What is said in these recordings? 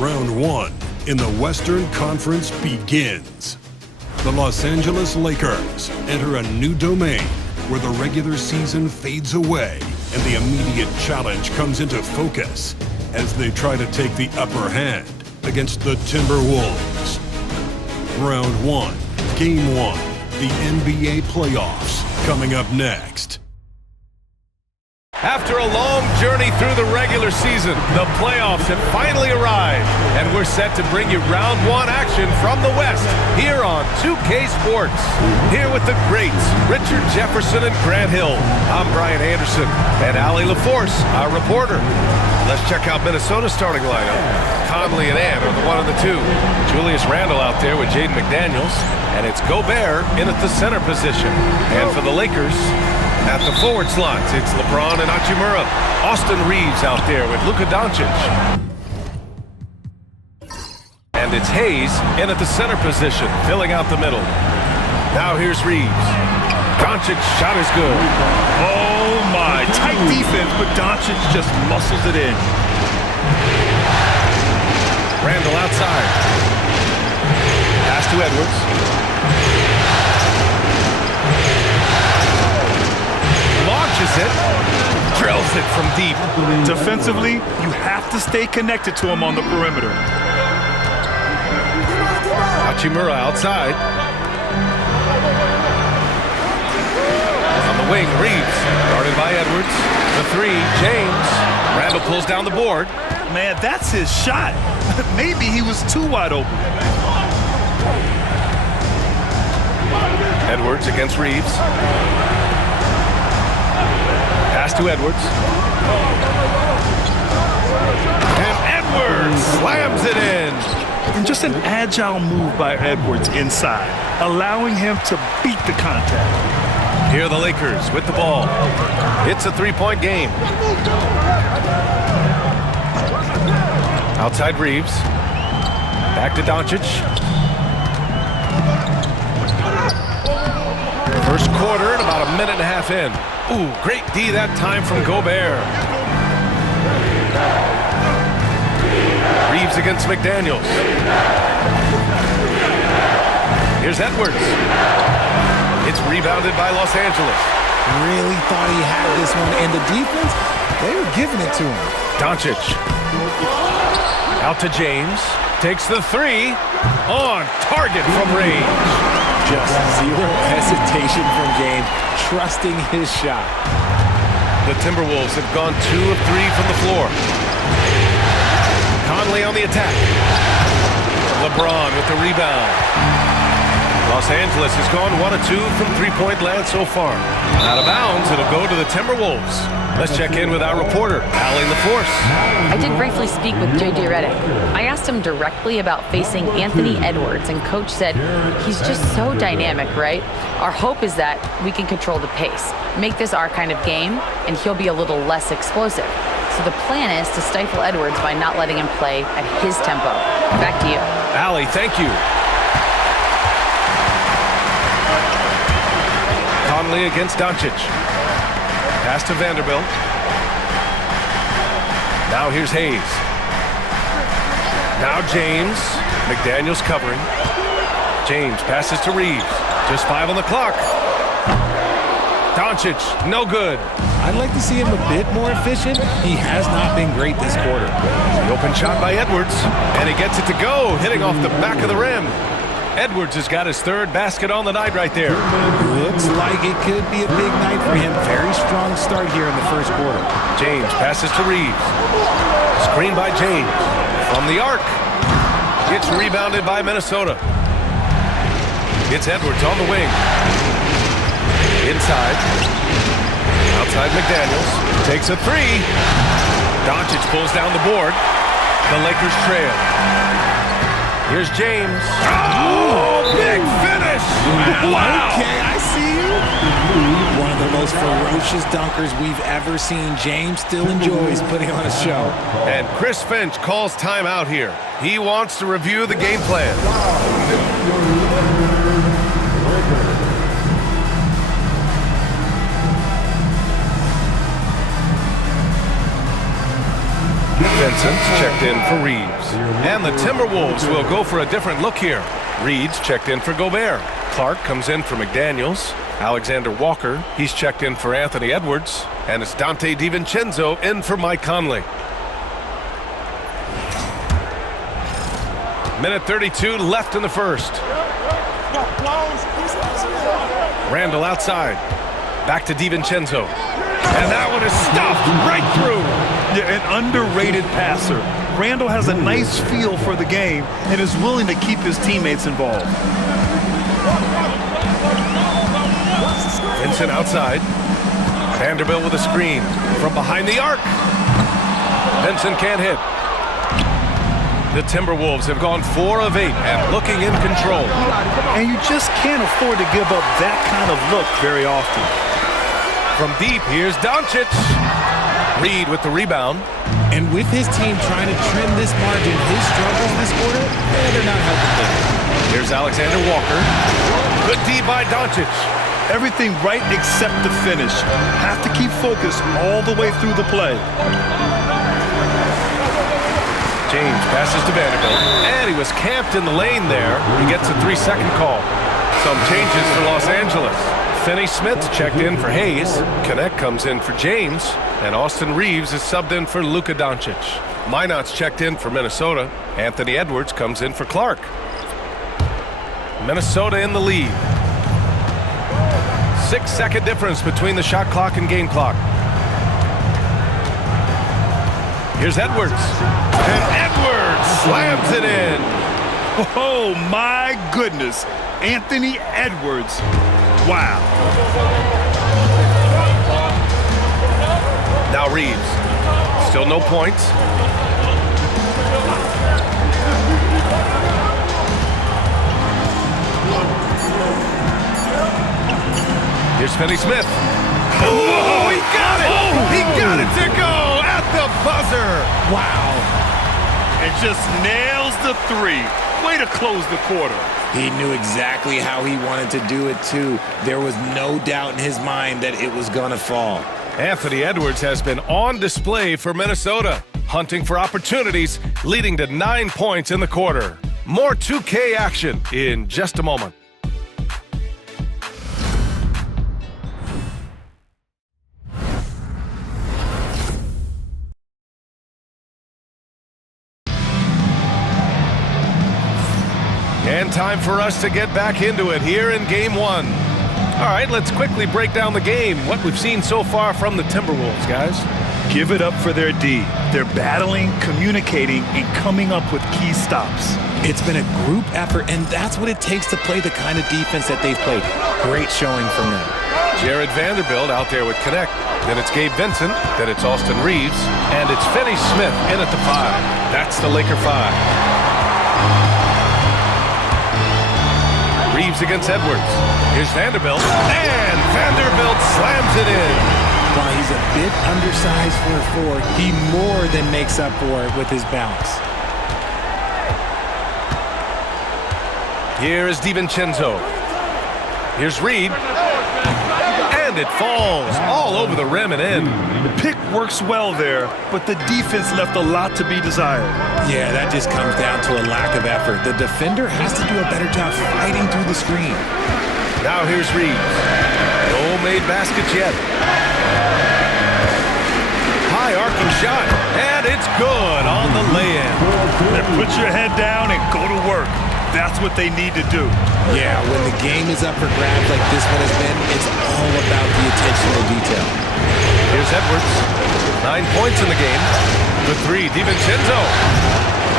Round 1 in the Western Conference begins. The Los Angeles Lakers enter a new domain where the regular season fades away and the immediate challenge comes into focus as they try to take the upper hand against the Timberwolves. Round 1, Game 1, the NBA playoffs coming up next. After a long journey through the regular season, the playoffs have finally arrived, and we're set to bring you round 1 action from the West here on 2K Sports. Here with the greats, Richard Jefferson and Grant Hill. I'm Brian Anderson, and Allie LaForce, our reporter. Let's check out Minnesota's starting lineup. Conley and Ann are the 1 and the 2. Julius Randle out there with Jaden McDaniels, and it's Gobert in at the center position. And for the Lakers, at the forward slots, it's LeBron and Hachimura. Austin Reeves out there with Luka Doncic. And it's Hayes in at the center position, filling out the middle. Now here's Reeves. Doncic shot is good. Oh my, tight defense, but Doncic just muscles it in. Randle outside. Pass to Edwards. Launches it, drills it from deep. Defensively, you have to stay connected to him on the perimeter. Hachimura outside. On the wing, Reeves, guarded by Edwards. The 3, James. Randle pulls down the board. Man, that's his shot. Maybe he was too wide open. Edwards against Reeves. Pass to Edwards. And Edwards slams it in. And just an agile move by Edwards inside, allowing him to beat the contact. Here are the Lakers with the ball. It's a 3-point game. Outside Reeves. Back to Doncic. First quarter and about a minute and a half in. Ooh, great D that time from Gobert. Reeves against McDaniels. Here's Edwards. It's rebounded by Los Angeles. Really thought he had this one, and the defense, they were giving it to him. Doncic. Out to James. Takes the 3. On target from range. Just zero hesitation from James, trusting his shot. The Timberwolves have gone 2 of 3 from the floor. Conley on the attack. LeBron with the rebound. Los Angeles has gone 1 of 2 from three-point land so far. Out of bounds, it'll go to the Timberwolves. Let's check in with our reporter, Allie LaForce. I did briefly speak with J.J. Redick. I asked him directly about facing Anthony Edwards, and Coach said he's just so dynamic, right? Our hope is that we can control the pace, make this our kind of game, and he'll be a little less explosive. So the plan is to stifle Edwards by not letting him play at his tempo. Back to you. Allie, thank you. Conley against Doncic. Pass to Vanderbilt. Now here's Hayes. Now James. McDaniels covering. James passes to Reeves. Just 5 on the clock. Doncic, no good. I'd like to see him a bit more efficient. He has not been great this quarter. The open shot by Edwards. And he gets it to go, hitting off the back of the rim. Edwards has got his 3rd basket on the night right there. Looks like it could be a big night for him. Very strong start here in the first quarter. James passes to Reeves. Screen by James. From the arc. It's rebounded by Minnesota. It's Edwards on the wing. Inside. Outside McDaniels. Takes a 3. Doncic pulls down the board. The Lakers trail. Here's James. Oh, big finish! Wow! Okay, I see you. One of the most ferocious dunkers we've ever seen. James still enjoys putting on a show. And Chris Finch calls timeout here. He wants to review the game plan. Vincent checked in for Reeves. And the Timberwolves will go for a different look here. Reed's checked in for Gobert. Clark comes in for McDaniels. Alexander Walker, he's checked in for Anthony Edwards. And it's Dante DiVincenzo in for Mike Conley. Minute 32 left in the first. Randall outside. Back to DiVincenzo. And that one is stuffed right through. Yeah, an underrated passer. Randall has a nice feel for the game and is willing to keep his teammates involved. Vincent outside. Vanderbilt with a screen from behind the arc. Vincent can't hit. The Timberwolves have gone 4 of 8 and looking in control. And you just can't afford to give up that kind of look very often. From deep, here's Doncic. Reed with the rebound. And with his team trying to trim this margin, his struggles this quarter, they're not helping him. Here's Alexander Walker. Good D by Doncic. Everything right except the finish. Have to keep focused all the way through the play. James passes to Vanderbilt. And he was camped in the lane there. He gets a 3-second call. Some changes for Los Angeles. Finney Smith checked in for Hayes. Connect comes in for James. And Austin Reeves is subbed in for Luka Doncic. Minot's checked in for Minnesota. Anthony Edwards comes in for Clark. Minnesota in the lead. 6-second difference between the shot clock and game clock. Here's Edwards. And Edwards slams it in. Oh, my goodness. Anthony Edwards. Wow. Now Reeves. Still no points. Here's Finney Smith. Oh, he got it! He got it to go at the buzzer. Wow. And just nails the 3. Way to close the quarter. He knew exactly how he wanted to do it, too. There was no doubt in his mind that it was going to fall. Anthony Edwards has been on display for Minnesota, hunting for opportunities, leading to 9 points in the quarter. More 2K action in just a moment. And time for us to get back into it here in Game 1. All right, let's quickly break down the game, what we've seen so far from the Timberwolves, guys. Give it up for their D. They're battling, communicating, and coming up with key stops. It's been a group effort, and that's what it takes to play the kind of defense that they've played. Great showing from them. Jared Vanderbilt out there with Connect. Then it's Gabe Vincent. Then it's Austin Reeves. And it's Finney Smith in at the 5. That's the Laker 5. Reeves against Edwards. Here's Vanderbilt. And Vanderbilt slams it in. While he's a bit undersized for a 4, he more than makes up for it with his bounce. Here is DiVincenzo. Here's Reed. And it falls all over the rim and in. The pick works well there, but the defense left a lot to be desired. Yeah, that just comes down to a lack of effort. The defender has to do a better job fighting through the screen. Now here's Reed. No made baskets yet. High arcing shot, and it's good on the lay-in. Then put your head down and go to work. That's what they need to do. Yeah, when the game is up for grabs like this one has been, it's all about the attention to detail. Here's Edwards. 9 points in the game. The 3, DiVincenzo.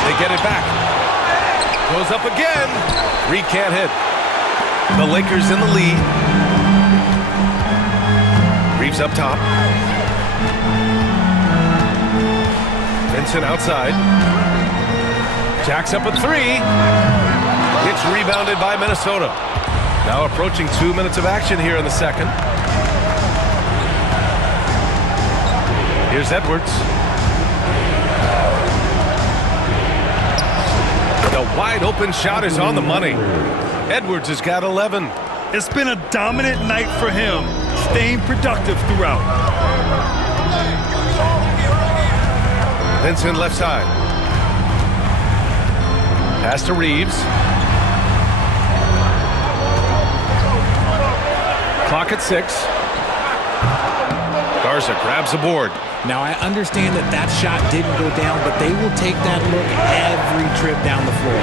They get it back. Goes up again. Reed can't hit. The Lakers in the lead. Reeves up top. Vincent outside. Jacks up a 3. It's rebounded by Minnesota. Now approaching 2 minutes of action here in the second. Here's Edwards. The wide open shot is on the money. Edwards has got 11. It's been a dominant night for him, staying productive throughout. Vincent left side. Pass to Reeves. Clock at 6. Garza grabs the board. Now, I understand that that shot didn't go down, but they will take that look every trip down the floor.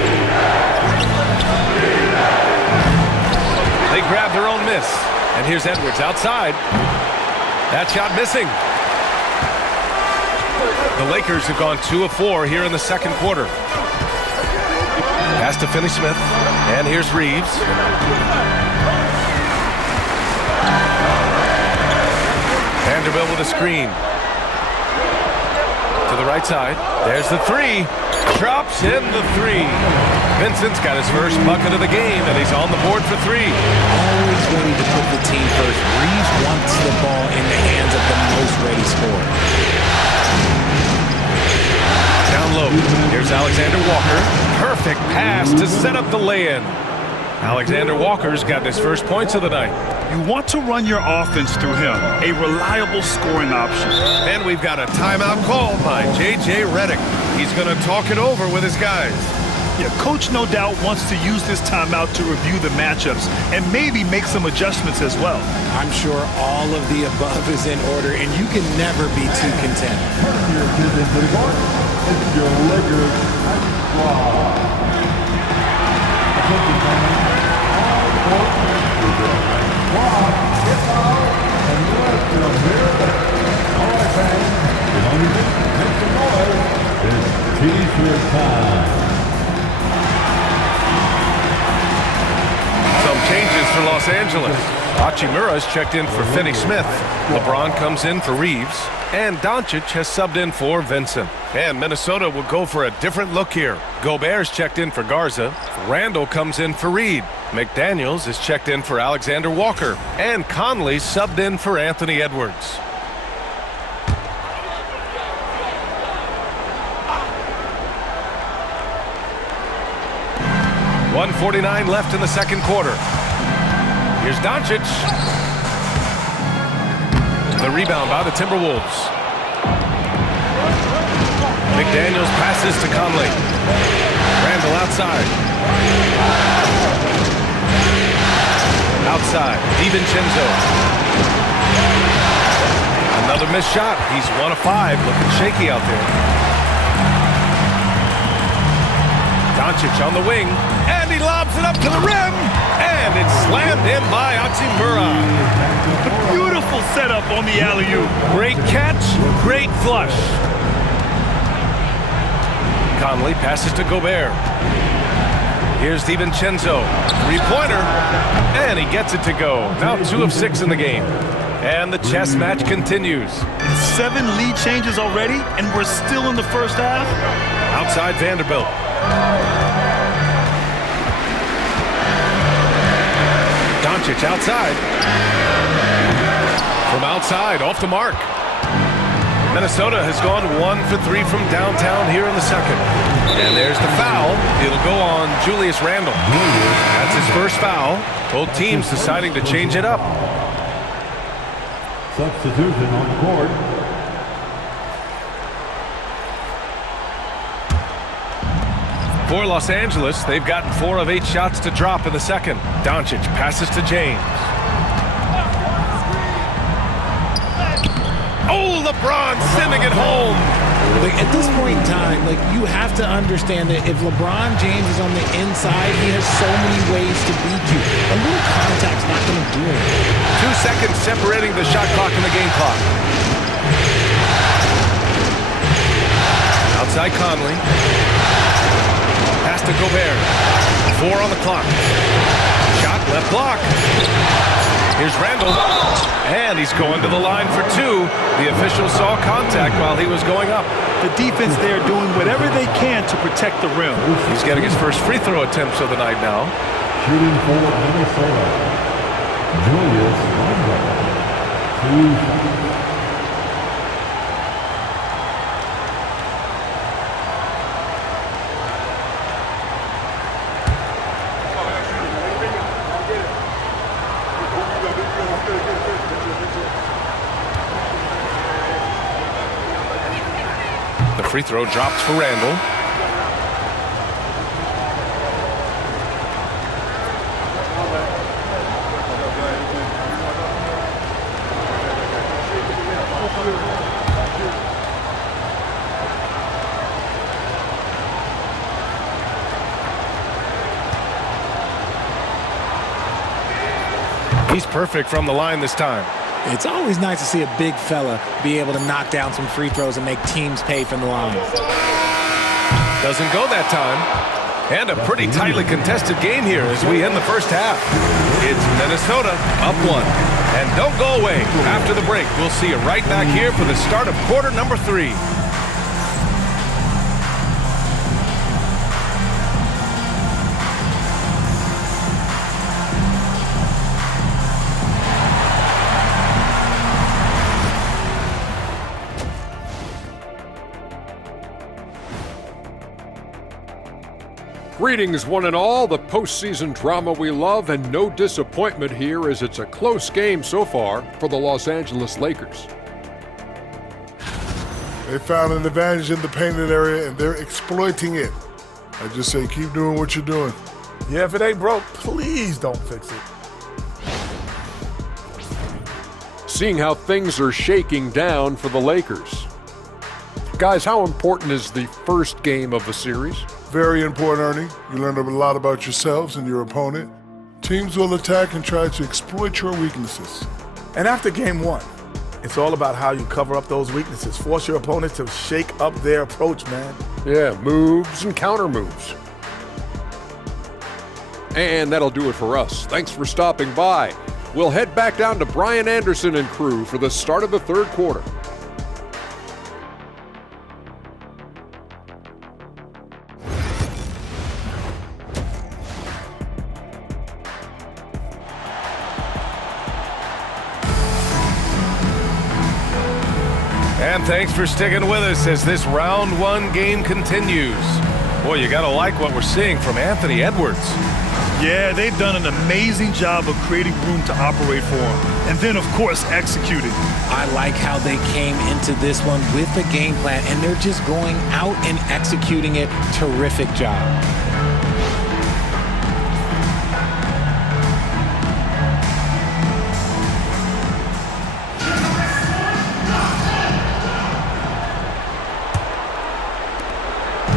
They grab their own miss. And here's Edwards outside. That shot missing. The Lakers have gone 2 of 4 here in the second quarter. Pass to Finney-Smith. And here's Reeves. Vanderbilt with a screen. To the right side. There's the 3. Drops in the 3. Vincent's got his first bucket of the game, and he's on the board for 3. Always ready to put the team first. Reeves wants the ball in the hands of the most ready scorer. Down low. Here's Alexander Walker. Perfect pass to set up the lay-in. Alexander Walker's got his first points of the night. You want to run your offense through him, a reliable scoring option. And we've got a timeout called by J.J. Redick. He's going to talk it over with his guys. Yeah, coach no doubt wants to use this timeout to review the matchups and maybe make some adjustments as well. I'm sure all of the above is in order, and you can never be too content. It's your Lakers squad. Some changes for Los Angeles. Hachimura's checked in for Finney-Smith. LeBron comes in for Reeves. And Doncic has subbed in for Vincent. And Minnesota will go for a different look here. Gobert's checked in for Garza. Randall comes in for Reed. McDaniels is checked in for Alexander Walker. And Conley subbed in for Anthony Edwards. .149 left in the second quarter. Here's Doncic. The rebound by the Timberwolves. McDaniels passes to Conley. Randall outside. Outside, DiVincenzo. Another missed shot. He's 1 of 5, looking shaky out there. Doncic on the wing, and he lobs it up to the rim, and it's slammed in by Hachimura. Beautiful setup on the alley-oop. Great catch, great flush. Conley passes to Gobert. Here's DiVincenzo, three-pointer, and he gets it to go. Now 2 of 6 in the game. And the chess match continues. 7 lead changes already, and we're still in the first half. Outside Vanderbilt. Doncic outside. From outside, off the mark. Minnesota has gone 1 for 3 from downtown here in the second. And there's the foul. It'll go on Julius Randle. That's his first foul. Both teams deciding to change it up. Substitution on the court. For Los Angeles, they've gotten 4 of 8 shots to drop in the second. Doncic passes to James. Oh, LeBron sending it home. At this point in time, you have to understand that if LeBron James is on the inside, he has so many ways to beat you. A little contact's not going to do it. 2 seconds separating the shot clock and the game clock. Outside Conley. Pass to Gobert. 4 on the clock. Shot left block. Here's Randall. And he's going to the line for 2. The official saw contact while he was going up. The defense there doing whatever they can to protect the rim. He's getting his first free throw attempts of the night now. Shooting for Minnesota, Julius Randle. 2 The free throw drops for Randall. He's perfect from the line this time. It's always nice to see a big fella be able to knock down some free throws and make teams pay from the line. Doesn't go that time. And a pretty tightly contested game here as we end the first half. It's Minnesota up 1. And don't go away. After the break, we'll see you right back here for the start of quarter number 3. Greetings, one and all. The postseason drama we love, and no disappointment here as it's a close game so far for the Los Angeles Lakers. They found an advantage in the painted area, and they're exploiting it. I just say keep doing what you're doing. Yeah, if it ain't broke, please don't fix it. Seeing how things are shaking down for the Lakers. Guys, how important is the first game of the series? Very important, Ernie. You learn a lot about yourselves and your opponent. Teams will attack and try to exploit your weaknesses. And after game 1, it's all about how you cover up those weaknesses. Force your opponent to shake up their approach, man. Yeah, moves and counter moves. And that'll do it for us. Thanks for stopping by. We'll head back down to Brian Anderson and crew for the start of the third quarter. And thanks for sticking with us as this round 1 game continues. Boy, you gotta like what we're seeing from Anthony Edwards. Yeah, they've done an amazing job of creating room to operate for him. And then, of course, executing. I like how they came into this one with a game plan, and they're just going out and executing it. Terrific job.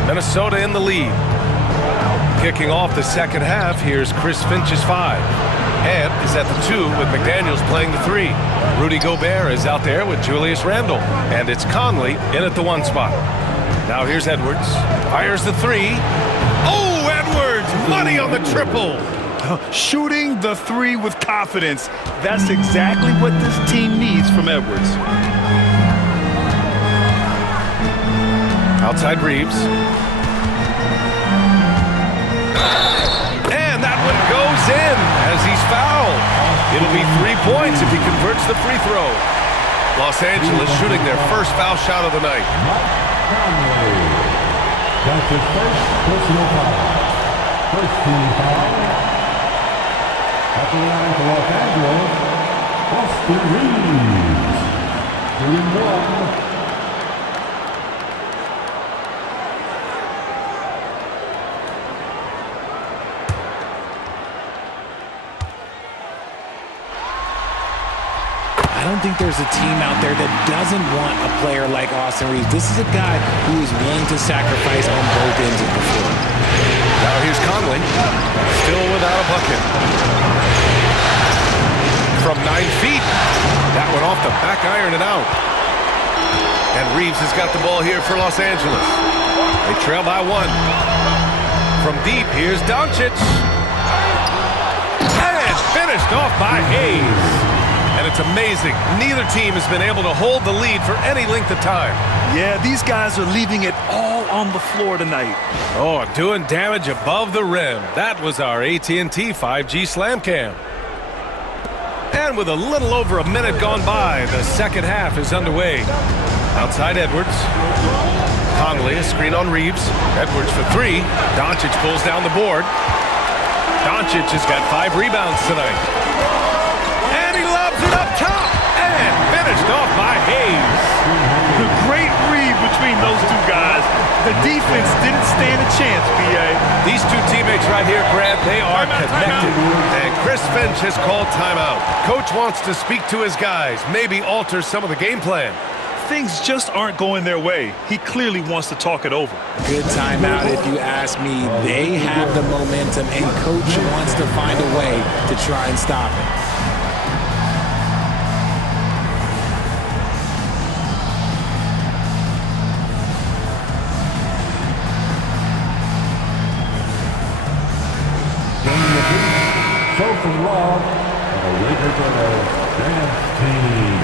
Minnesota in the lead. Kicking off the second half, here's Chris Finch's 5. Ed is at the 2 with McDaniels playing the 3. Rudy Gobert is out there with Julius Randle. And it's Conley in at the 1 spot. Now here's Edwards. Fires the 3. Oh, Edwards! Money on the triple! Shooting the 3 with confidence. That's exactly what this team needs from Edwards. Outside Reeves. And that one goes in as he's fouled. It'll be 3 points if he converts the free throw. Los Angeles shooting their first foul shot of the night. That's his first personal foul. First team foul. At the line for Los Angeles, Austin Reeves. 3-1. I don't think there's a team out there that doesn't want a player like Austin Reeves. This is a guy who is willing to sacrifice on both ends of the floor. Now here's Conley, still without a bucket. From 9 feet, that went off the back iron and out. And Reeves has got the ball here for Los Angeles. They trail by 1. From deep, here's Doncic. And finished off by Hayes. And it's amazing, neither team has been able to hold the lead for any length of time. Yeah, these guys are leaving it all on the floor tonight. Oh, doing damage above the rim. That was our AT&T 5G Slam Cam. And with a little over a minute gone by, the second half is underway. Outside Edwards. Conley, a screen on Reeves. Edwards for 3. Doncic pulls down the board. Doncic has got 5 rebounds tonight. Up top and finished off by Hayes. The great read between those two guys. The defense didn't stand a chance, B.A. These two teammates right here, Grant, they are connected. And Chris Finch has called timeout. Coach wants to speak to his guys, maybe alter some of the game plan. Things just aren't going their way. He clearly wants to talk it over. Good timeout if you ask me. They have the momentum, and Coach wants to find a way to try and stop it. Show some love, and the Lakers are a dance team.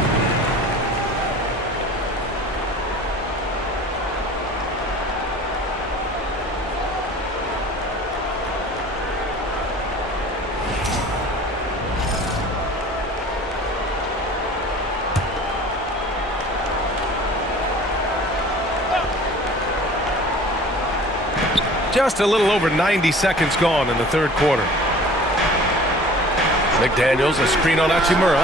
Just a little over 90 seconds gone in the third quarter. McDaniels, a screen on Hachimura.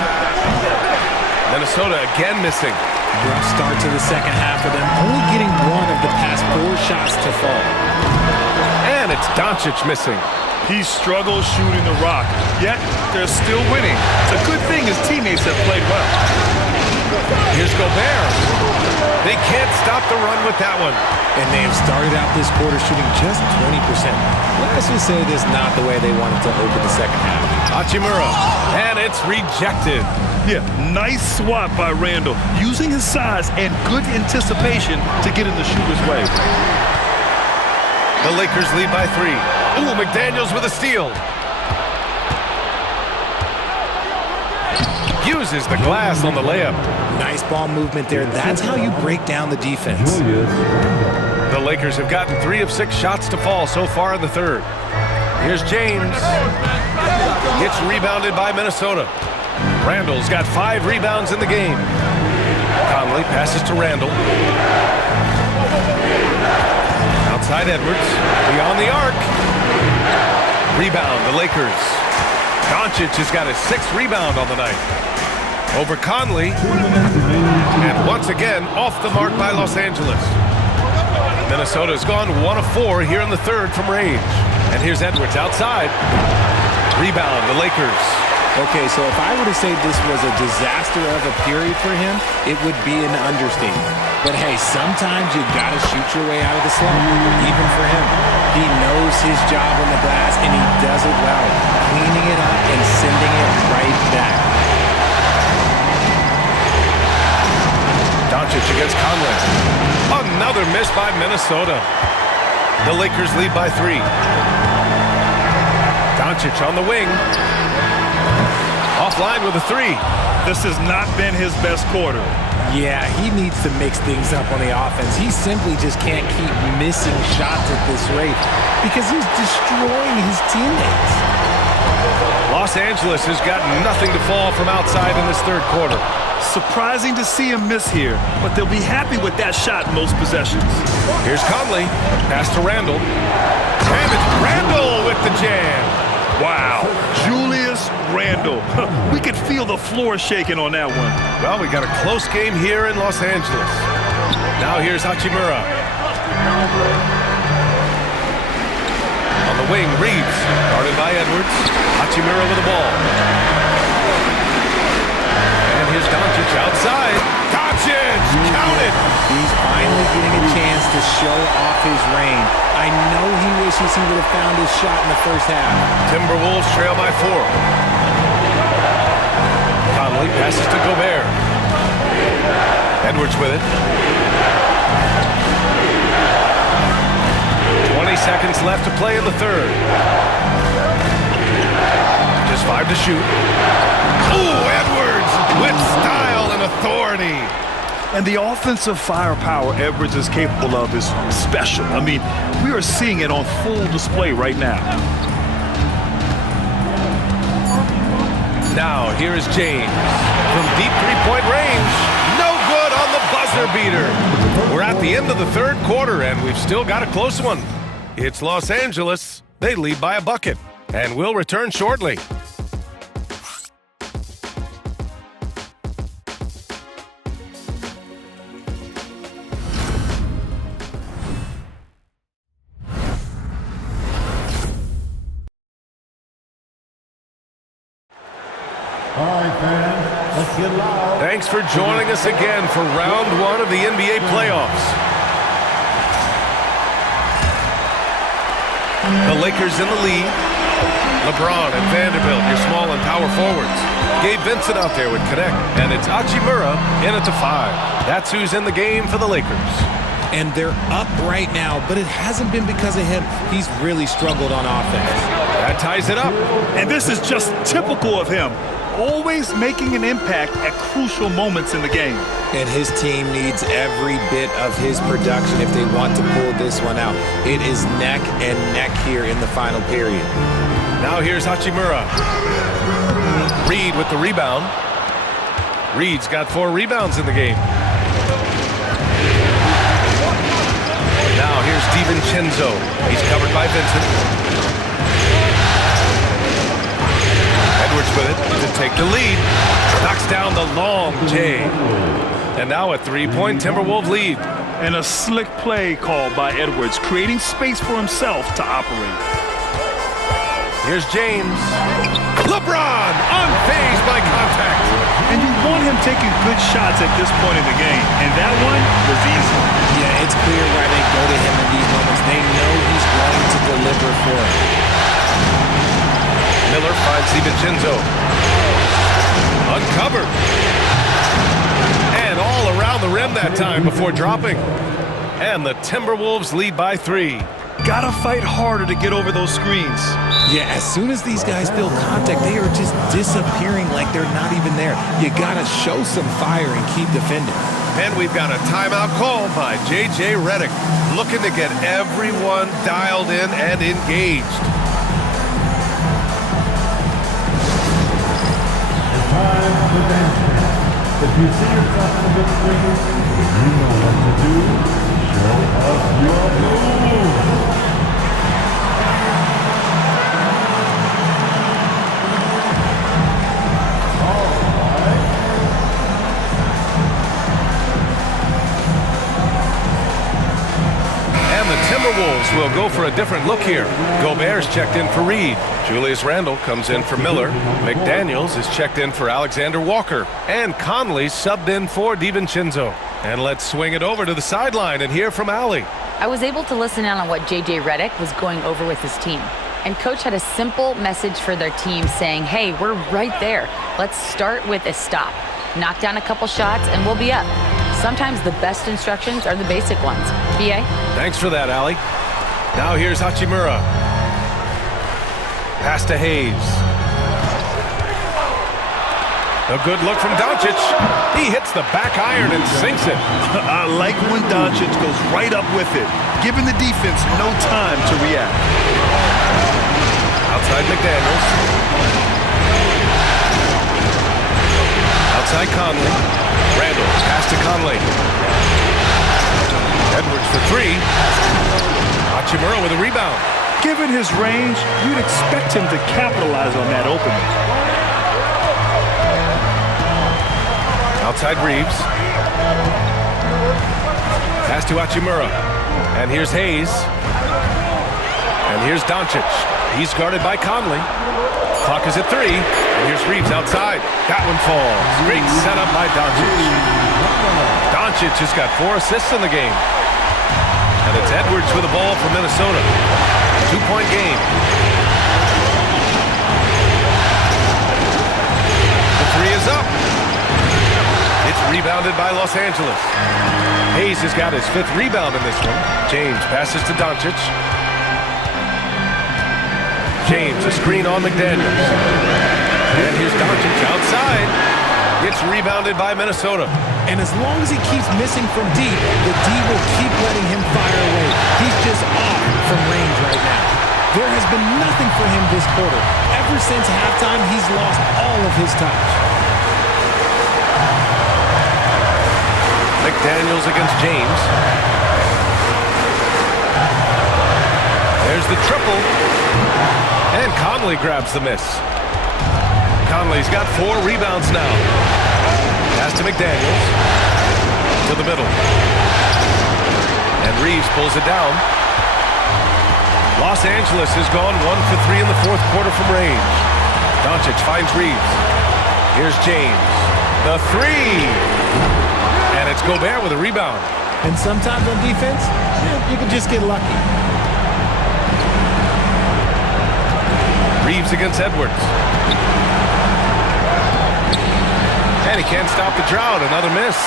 Minnesota again missing. Rough start to the second half for them, only getting one of the past 4 shots to fall. And it's Doncic missing. He struggles shooting the rock, yet they're still winning. It's a good thing his teammates have played well. Here's Gobert. They can't stop the run with that one. And they have started out this quarter shooting just 20%. Let's just say this is not the way they wanted to open the second half. Hachimura, and it's rejected. Yeah, nice swat by Randall, using his size and good anticipation to get in the shooter's way. The Lakers lead by 3. Ooh, McDaniels with a steal. Uses the glass on the layup. Nice ball movement there. That's how you break down the defense. The Lakers have gotten 3 of 6 shots to fall so far in the third. Here's James. Gets rebounded by Minnesota. Randall's got 5 rebounds in the game. Conley passes to Randall. Outside Edwards. Beyond the arc. Rebound, the Lakers. Doncic has got his 6th rebound on the night. Over Conley. And once again, off the mark by Los Angeles. Minnesota's gone 1 of 4 here in the third from range. And here's Edwards outside. Rebound, the Lakers. Okay, so if I were to say this was a disaster of a period for him, it would be an understatement. But hey, sometimes you gotta shoot your way out of the slump, even for him. He knows his job on the glass, and he does it well, cleaning it up and sending it right back. Doncic against Conley. Another miss by Minnesota. The Lakers lead by 3. Doncic on the wing. Offline with a 3. This has not been his best quarter. Yeah, he needs to mix things up on the offense. He simply just can't keep missing shots at this rate because he's destroying his teammates. Los Angeles has got nothing to fall from outside in this third quarter. Surprising to see him miss here, but they'll be happy with that shot in most possessions. Here's Conley. Pass to Randall. And it's Randall with the jam. Wow, Julius Randall. We could feel the floor shaking on that one. Well, we got a close game here in Los Angeles. Now here's Hachimura. On the wing, Reeves. Guarded by Edwards. Hachimura with the ball. And here's Doncic outside. Doncic! Counted! He's finally getting a chance to show off his range. I know he wishes he would have found his shot in the first half. Timberwolves trail by 4. Conley passes to Gobert. Edwards with it. 20 seconds left to play in the third. Just 5 to shoot. Oh, Edwards with style and authority. And the offensive firepower Edwards is capable of is special. I mean, we are seeing it on full display right now. Now, here is James. From deep three-point range. No good on the buzzer beater. We're at the end of the third quarter, and we've still got a close one. It's Los Angeles. They lead by a bucket. And we'll return shortly. Thanks for joining us again for round one of the NBA playoffs. The Lakers in the lead. LeBron and Vanderbilt, your small and power forwards. Gabe Vincent out there with Connect. And it's Hachimura in at the 5. That's who's in the game for the Lakers. And they're up right now, but it hasn't been because of him. He's really struggled on offense. That ties it up. And this is just typical of him. Always making an impact at crucial moments in the game. And his team needs every bit of his production if they want to pull this one out. It is neck and neck here in the final period. Now here's Hachimura. Reed with the rebound. Reed's got 4 rebounds in the game. Now here's DiVincenzo. He's covered by Vincent. Edwards with it to take the lead. Knocks down the long J. And now a 3-point Timberwolves lead. And a slick play called by Edwards, creating space for himself to operate. Here's James. LeBron unfazed by contact. And you want him taking good shots at this point in the game. And that one was easy. Yeah, it's clear why they go to him in these moments. They know he's going to deliver for him. Miller finds DiVincenzo. Uncovered. And all around the rim that time before dropping. And the Timberwolves lead by 3. Gotta fight harder to get over those screens. Yeah, as soon as these guys feel contact, they are just disappearing like they're not even there. You gotta show some fire and keep defending. And we've got a timeout call by J.J. Redick, looking to get everyone dialed in and engaged. Time to dance. If you see yourself on the big screen, you know what to do. Show us your moves. And the Timberwolves will go for a different look here. Gobert's checked in for Reed. Julius Randle comes in for Miller. McDaniels is checked in for Alexander Walker. And Conley subbed in for DiVincenzo. And let's swing it over to the sideline and hear from Allie. I was able to listen in on what J.J. Redick was going over with his team. And Coach had a simple message for their team saying, hey, we're right there. Let's start with a stop. Knock down a couple shots and we'll be up. Sometimes the best instructions are the basic ones. B.A.? Thanks for that, Allie. Now here's Hachimura. Pass to Hayes. A good look from Doncic. He hits the back iron and sinks it. I like when Doncic goes right up with it, giving the defense no time to react. Outside McDaniels. Outside Conley. Randle, pass to Conley. Edwards for 3. Hachimura with a rebound. Given his range, you'd expect him to capitalize on that opening. Outside Reeves. Pass to Hachimura. And here's Hayes. And here's Doncic. He's guarded by Conley. Clock is at 3. And here's Reeves outside. That one falls. Great setup by Doncic. Doncic has got 4 assists in the game. And it's Edwards with the ball for Minnesota. 2-point game. The 3 is up. It's rebounded by Los Angeles. Hayes has got his 5th rebound in this one. James passes to Doncic. James, a screen on McDaniels. And here's Doncic outside. It's rebounded by Minnesota. And as long as he keeps missing from deep, the D will keep letting him fire away. He's just off from range right now. There has been nothing for him this quarter. Ever since halftime, he's lost all of his touch. McDaniels against James. There's the triple. And Conley grabs the miss. Conley's got 4 rebounds now. Pass to McDaniels. To the middle. And Reeves pulls it down. Los Angeles has gone 1 for 3 in the 4th quarter from range. Doncic finds Reeves. Here's James. The three. And it's Gobert with a rebound. And sometimes on defense, you can just get lucky. Reeves against Edwards. And he can't stop the drought. Another miss.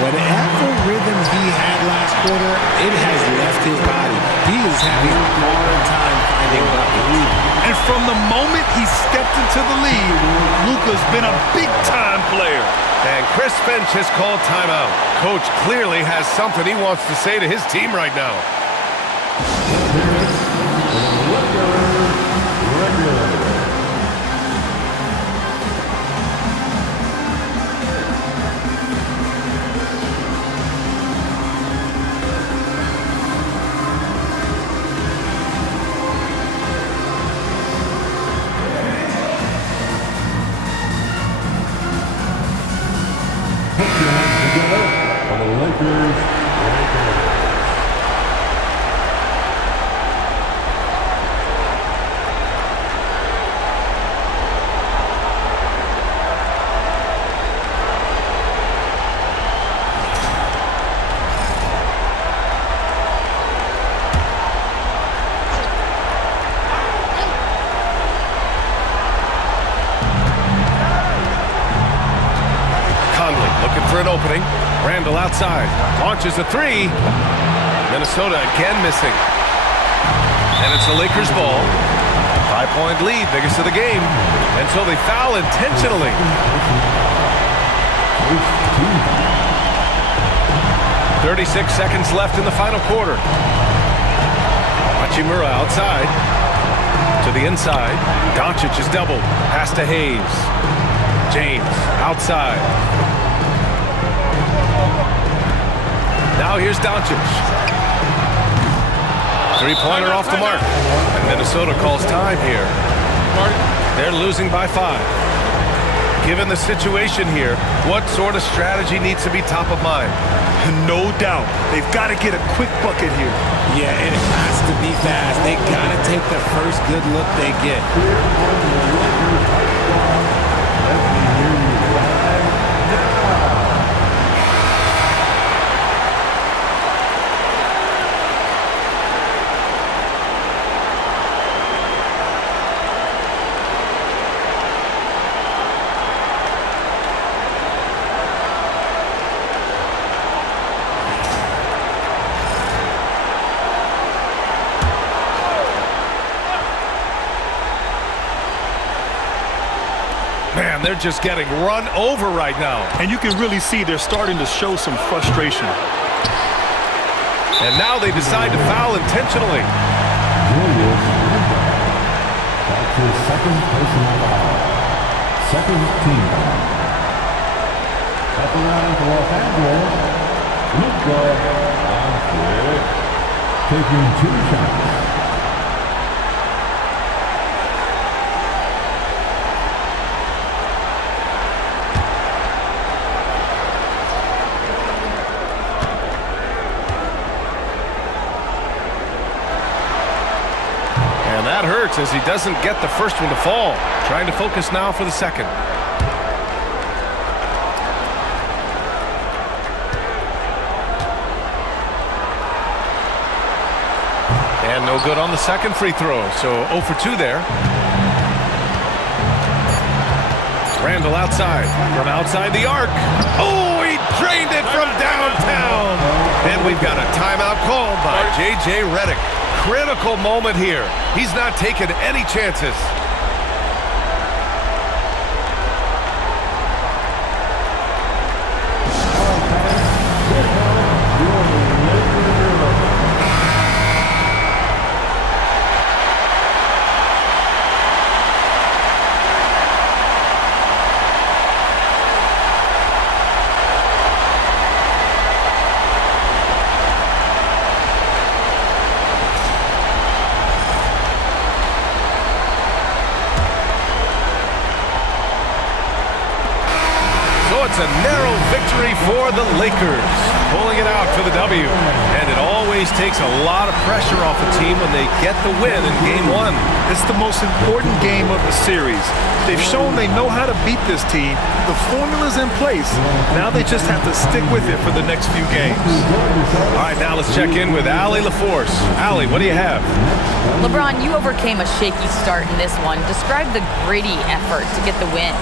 Whatever rhythm he had last quarter, it has left his body. He is having a hard time finding buckets. And from the moment he stepped into the league, Luka's been a big-time player. And Chris Finch has called timeout. Coach clearly has something he wants to say to his team right now. For the Lakers. Looking for an opening. Randall outside. Launches a three. Minnesota again missing. And it's the Lakers ball. 5-point lead, biggest of the game. And so they foul intentionally. 36 seconds left in the final quarter. Hachimura outside. To the inside. Doncic is doubled. Pass to Hayes. James outside. Now here's Doncic. Three-pointer off the mark. And Minnesota calls time here. They're losing by 5. Given the situation here, what sort of strategy needs to be top of mind? No doubt. They've got to get a quick bucket here. Yeah, and it has to be fast. They got to take the first good look they get. Man, they're just getting run over right now. And you can really see they're starting to show some frustration. And now they decide to foul intentionally. That's his second personal foul. Second team foul. Up around for Los Angeles, Luka Doncic taking 2 shots. That hurts as he doesn't get the first one to fall. Trying to focus now for the second. And no good on the second free throw, so 0 for 2 there. Randall outside, from outside the arc. Oh, he drained it from downtown. And we've got a timeout called by J.J. Redick. Critical moment here. He's not taking any chances. It's a narrow victory for the Lakers, pulling it out for the W. And it always always takes a lot of pressure off a team when they get the win in Game 1. It's the most important game of the series. They've shown they know how to beat this team. The formula's in place. Now they just have to stick with it for the next few games. All right, now let's check in with Allie LaForce. Allie, what do you have? LeBron, you overcame a shaky start in this one. Describe the gritty effort to get the win.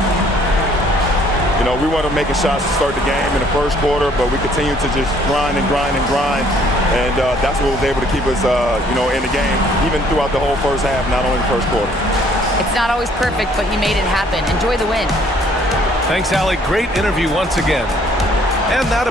You know, we wanted making shots to start the game in the first quarter, but we continued to just grind and grind and grind. And that's what was able to keep us, in the game, even throughout the whole first half, not only the first quarter. It's not always perfect, but you made it happen. Enjoy the win. Thanks, Allie. Great interview once again. And that